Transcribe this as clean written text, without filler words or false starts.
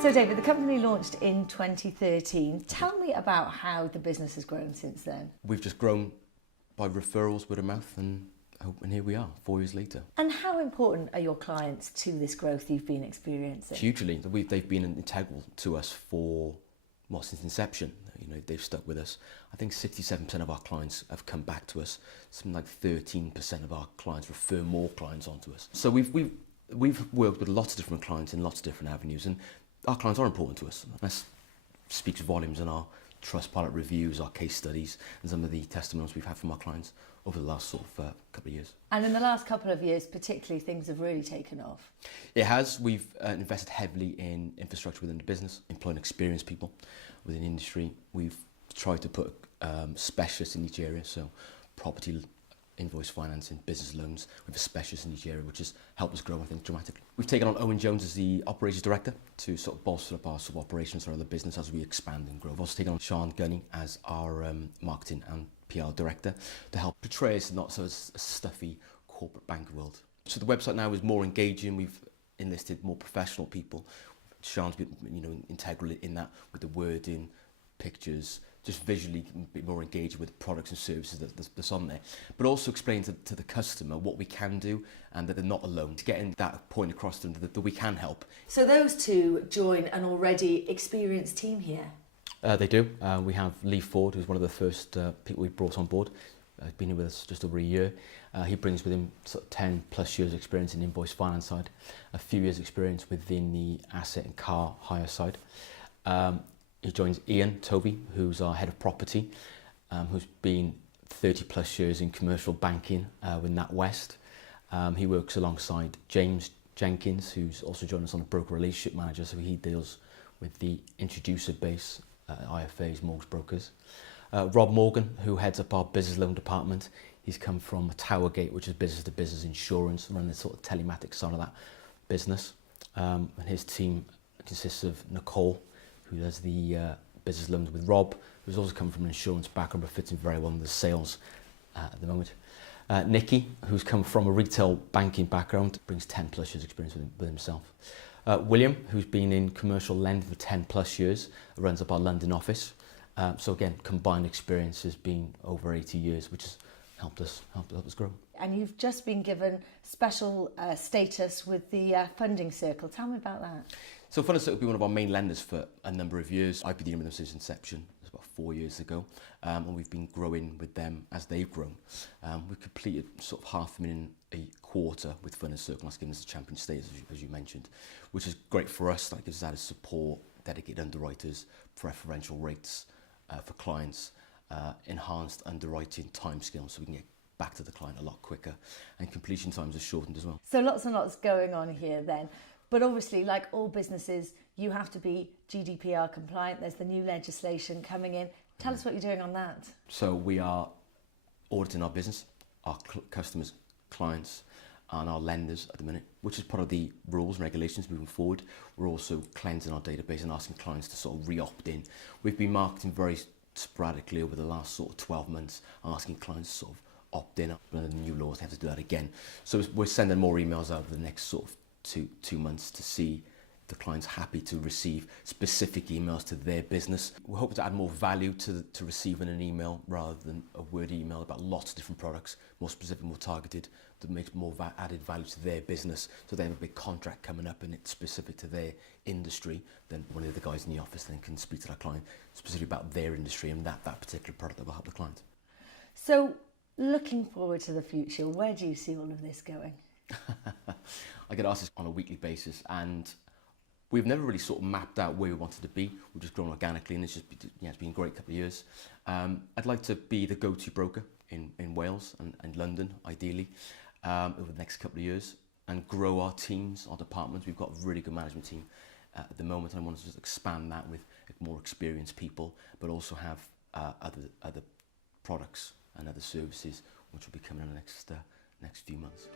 So David, the company launched in 2013. Tell me about how the business has grown since then. We've just grown by referrals, word of mouth, and here we are, 4 years later. And how important are your clients to this growth you've been experiencing? Hugely. They've been integral to us since inception. You know, they've stuck with us. I think 67% of our clients have come back to us. Something like 13% of our clients refer more clients onto us. So we've worked with lots of different clients in lots of different avenues, and our clients are important to us. That speaks volumes in our Trustpilot reviews, our case studies, and some of the testimonials we've had from our clients over the last couple of years. And in the last couple of years, particularly, things have really taken off. It has. We've invested heavily in infrastructure within the business, employing experienced people within the industry. We've tried to put specialists in each area, so property, invoice financing, business loans. We have a specialist in each area, which has helped us grow, I think, dramatically. We've taken on Owen Jones as the operations director to sort of bolster up our sort of operations for the business as we expand and grow. We've also taken on Sean Gunning as our marketing and PR director to help portray us not so as a stuffy corporate bank world. So the website now is more engaging. We've enlisted more professional people. Sean's been, integral in that with the wording, pictures, just visually be more engaged with products and services that's on there, but also explain to the customer what we can do and that they're not alone, to getting that point across to them that we can help. So those two join an already experienced team here? They do. We have Lee Ford, who's one of the first people we brought on board. He's been here with us just over a year. He brings with him sort of 10 plus years experience in the invoice finance side, a few years experience within the asset and car hire side. He joins Ian Tovey, who's our head of property, who's been 30 plus years in commercial banking with NatWest. He works alongside James Jenkins, who's also joined us on a broker relationship manager, so he deals with the introducer base, IFAs, mortgage brokers. Rob Morgan, who heads up our business loan department. He's come from Towergate, which is business to business insurance, running the sort of telematics side of that business. And his team consists of Nicole, who does the business loans with Rob, who's also come from an insurance background but fits in very well in the sales at the moment. Nikki, who's come from a retail banking background, brings 10 plus years experience with himself. William, who's been in commercial lending for 10 plus years, runs up our London office. So again, combined experience has been over 80 years, which has helped us grow. And you've just been given special status with the funding circle. Tell me about that. So Funding Circle will be one of our main lenders for a number of years. I've been dealing with them since inception. It was about 4 years ago, and we've been growing with them as they've grown. We've completed sort of $500,000 a quarter with Funding Circle. That's given us a champion status, as you mentioned, which is great for us. That gives us added support, dedicated underwriters, preferential rates for clients, enhanced underwriting timescales, so we can get back to the client a lot quicker, and completion times are shortened as well. So lots and lots going on here then. But obviously, like all businesses, you have to be GDPR compliant. There's the new legislation coming in. Tell us what you're doing on that. So we are auditing our business, our customers, clients, and our lenders at the minute, which is part of the rules and regulations moving forward. We're also cleansing our database and asking clients to sort of re-opt in. We've been marketing very sporadically over the last sort of 12 months, asking clients to sort of opt in. Under the new laws, they have to do that again. So we're sending more emails out over the next sort of two months to see if the client's happy to receive specific emails to their business. We're hoping to add more value to receiving an email rather than a word email about lots of different products, more specific, more targeted, that makes more added value to their business. So they have a big contract coming up and it's specific to their industry, then one of the guys in the office then can speak to that client specifically about their industry and that particular product that will help the client. So looking forward to the future, where do you see all of this going? I get asked this on a weekly basis, and we've never really sort of mapped out where we wanted to be. We've just grown organically, and it's been a great couple of years. I'd like to be the go-to broker in Wales and London, ideally, over the next couple of years, and grow our teams, our departments. We've got a really good management team at the moment, and I want to just expand that with more experienced people, but also have other products and other services which will be coming in the next few months.